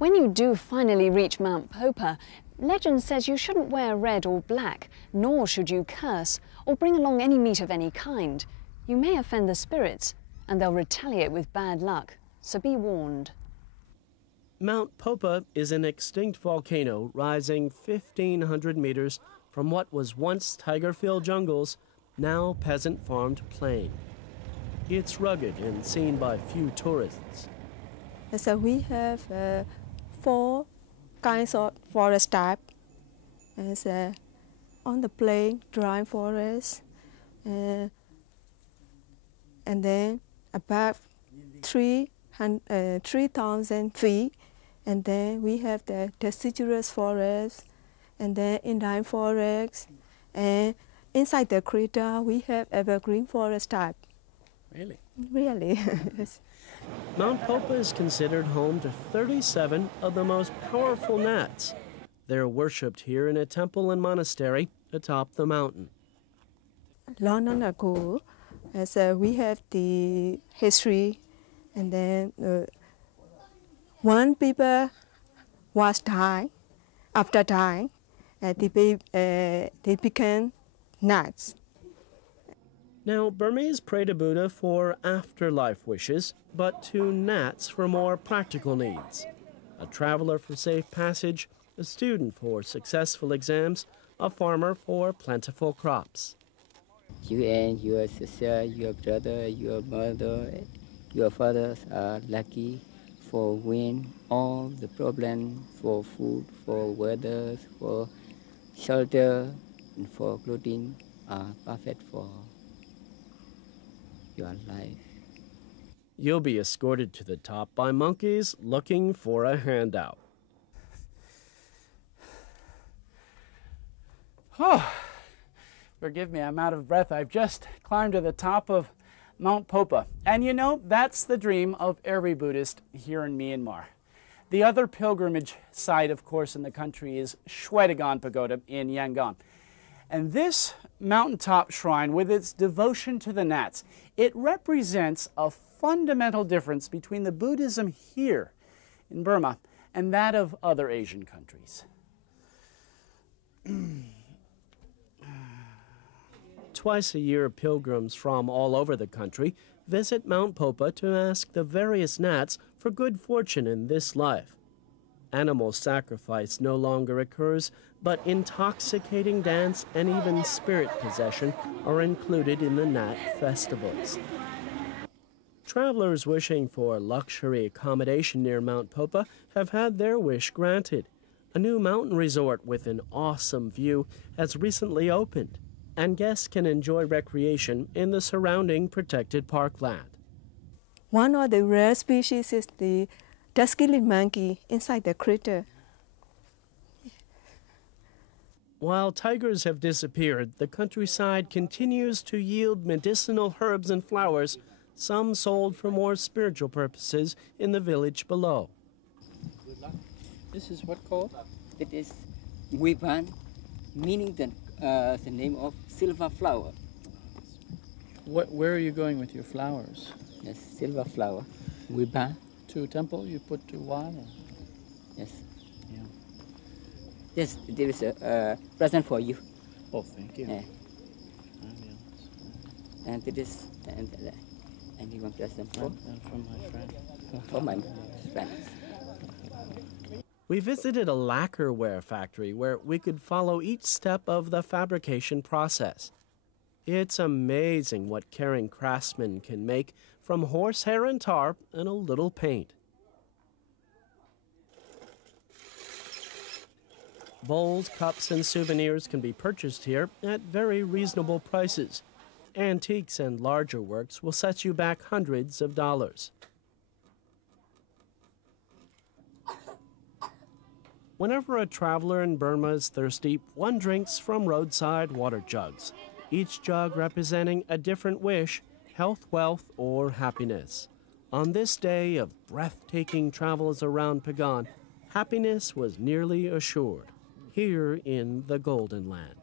When you do finally reach Mount Popa, legend says you shouldn't wear red or black, nor should you curse or bring along any meat of any kind. You may offend the spirits, and they'll retaliate with bad luck, so be warned. Mount Popa is an extinct volcano rising 1,500 meters from what was once tiger-filled jungles, now peasant-farmed plain. It's rugged and seen by few tourists. So we have 4 kinds of forest type. As on the plain, dry forest, and then above 3,000 feet, and then we have the deciduous forest, and then inline forest, and inside the crater we have evergreen forest type. Really? Really. Mount Popa is considered home to 37 of the most powerful gnats. They're worshipped here in a temple and monastery atop the mountain. Long ago, as we have the history, and then one people was dying. After dying, they became gnats. Now, Burmese pray to Buddha for afterlife wishes, but to gnats for more practical needs. A traveler for safe passage, a student for successful exams, a farmer for plentiful crops. You and your sister, your brother, your mother, your fathers are lucky for win all the problems, for food, for weather, for shelter, and for clothing are perfect for your life. You'll be escorted to the top by monkeys looking for a handout. Oh, forgive me, I'm out of breath. I've just climbed to the top of Mount Popa. And you know, that's the dream of every Buddhist here in Myanmar. The other pilgrimage site, of course, in the country is Shwedagon Pagoda in Yangon. And this mountaintop shrine, with its devotion to the gnats, it represents a fundamental difference between the Buddhism here in Burma and that of other Asian countries. Twice a year, pilgrims from all over the country visit Mount Popa to ask the various gnats for good fortune in this life. Animal sacrifice no longer occurs, but intoxicating dance and even spirit possession are included in the gnat festivals. Travelers wishing for luxury accommodation near Mount Popa have had their wish granted. A new mountain resort with an awesome view has recently opened, and guests can enjoy recreation in the surrounding protected parkland. One of the rare species is the dusky-leaved monkey inside the crater. While tigers have disappeared, the countryside continues to yield medicinal herbs and flowers, some sold for more spiritual purposes in the village below. This is what called? It is Wiban, meaning the name of silver flower. Where are you going with your flowers? Yes, silver flower. Wiban. To a temple you put to Wat? Yes. Yeah. Yes, there is a present for you. Oh, thank you. Yeah. And it is and you want present for? And from my friend. For my friends. We visited a lacquerware factory where we could follow each step of the fabrication process. It's amazing what caring craftsmen can make from horsehair and tar and a little paint. Bowls, cups, and souvenirs can be purchased here at very reasonable prices. Antiques and larger works will set you back hundreds of dollars. Whenever a traveler in Burma is thirsty, one drinks from roadside water jugs, each jug representing a different wish, health, wealth, or happiness. On this day of breathtaking travels around Pagan, happiness was nearly assured here in the Golden Land.